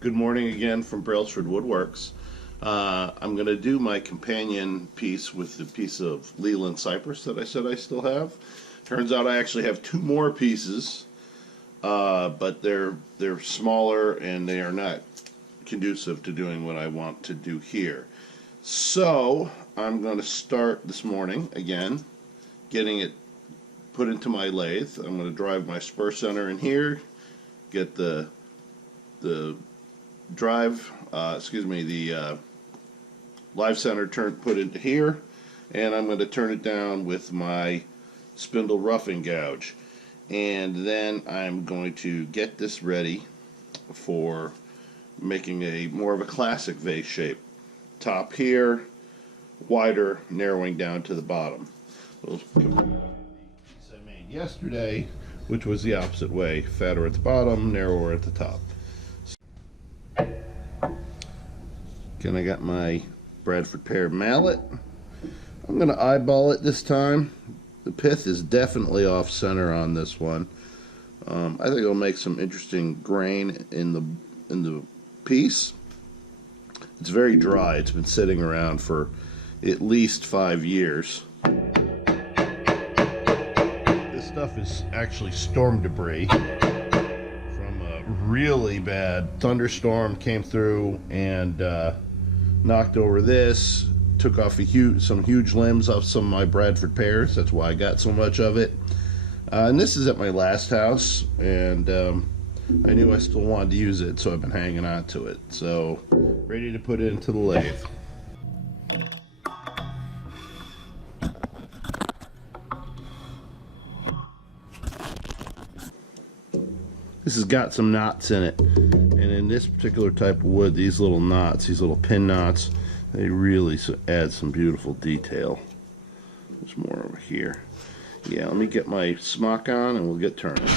Good morning again from Brailsford Woodworks. I'm going to do my companion piece with the piece of Leyland Cypress that I said I still have. Turns out I actually have two more pieces, but they're smaller and they are not conducive to doing what I want to do here. So I'm going to start this morning again, getting it put into my lathe. I'm going to drive my spur center in here, get the live center put into here, and I'm going to turn it down with my spindle roughing gouge, and then I'm going to get this ready for making a more of a classic vase shape. Top here, wider, narrowing down to the bottom. We'll compare the piece I made yesterday, which was the opposite way, fatter at the bottom, narrower at the top. Again, I got my Bradford pear mallet. I'm going to eyeball it this time. The pith is definitely off center on this one. I think it'll make some interesting grain in the piece. It's very dry. It's been sitting around for at least 5 years. This stuff is actually storm debris from a really bad thunderstorm. Came through and knocked over this, took off some huge limbs off some of my Bradford pears. That's why I got so much of it. And this is at my last house, and I knew I still wanted to use it, so I've been hanging on to it. So, ready to put it into the lathe. This has got some knots in it, and in this particular type of wood, these little knots, these little pin knots, they really add some beautiful detail. There's more over here. Yeah, let me get my smock on and we'll get turning.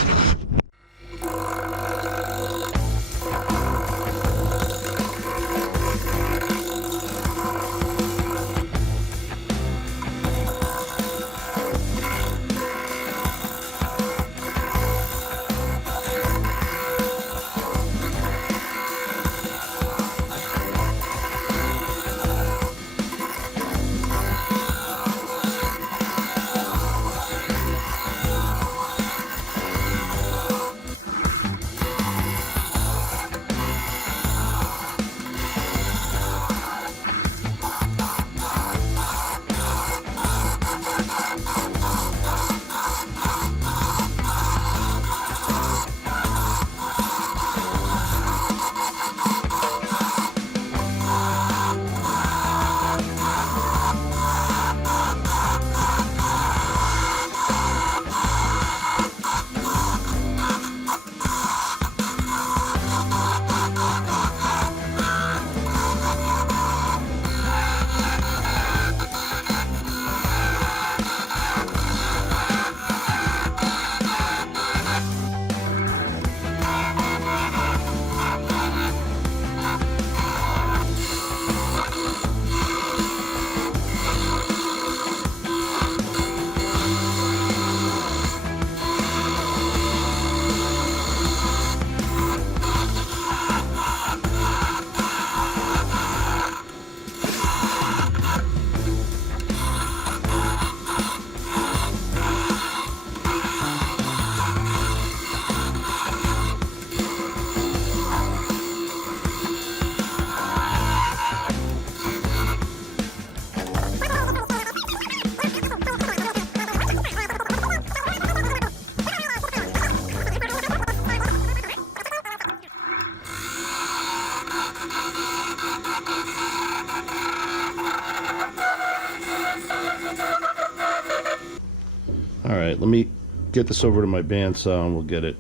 Alright, let me get this over to my bandsaw and we'll get it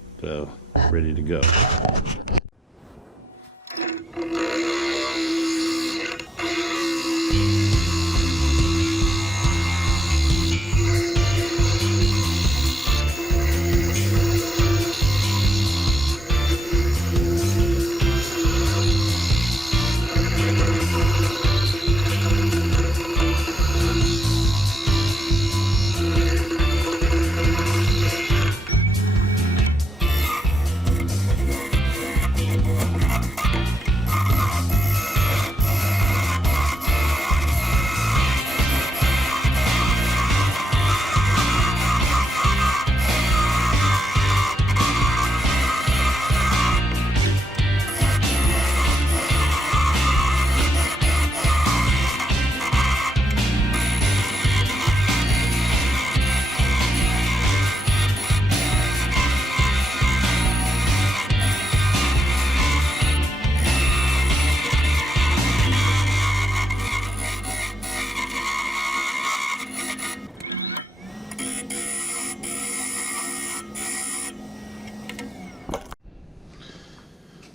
ready to go.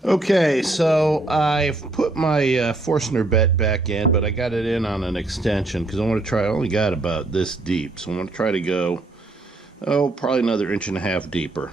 Okay, so I've put my Forstner bet back in, but I got it in on an extension because I want to try. I only got about this deep, so I want to try to go, probably another inch and a half deeper.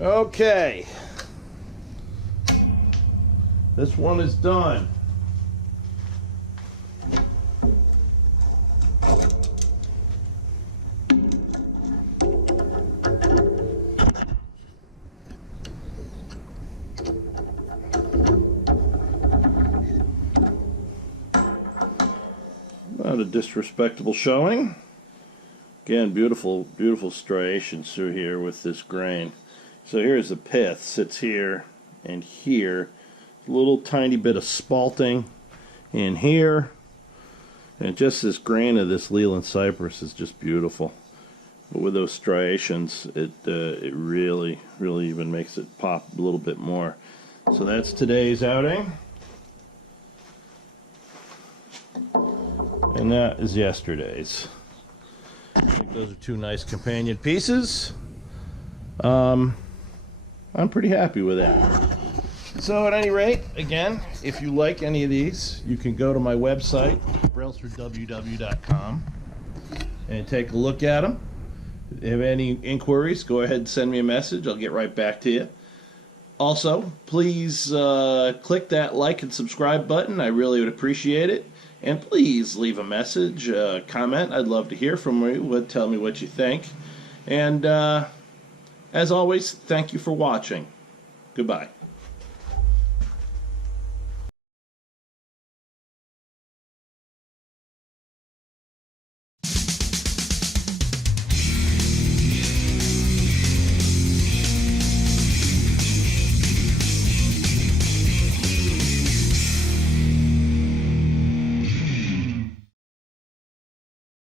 Okay, this one is done. Not a disrespectable showing. Again, beautiful, beautiful striations through here with this grain. So here's the pith, sits here and here. A little tiny bit of spalting in here. And just this grain of this Leyland Cypress is just beautiful. But with those striations, it really, really even makes it pop a little bit more. So that's today's outing. And that is yesterday's. I think those are two nice companion pieces. I'm pretty happy with that. So at any rate, again, if you like any of these, you can go to my website, brailsfordww.com, and take a look at them. If you have any inquiries, go ahead and send me a message. I'll get right back to you. Also, please click that like and subscribe button. I really would appreciate it. And please leave a message, comment. I'd love to hear from you. Tell me what you think. And as always, thank you for watching. Goodbye.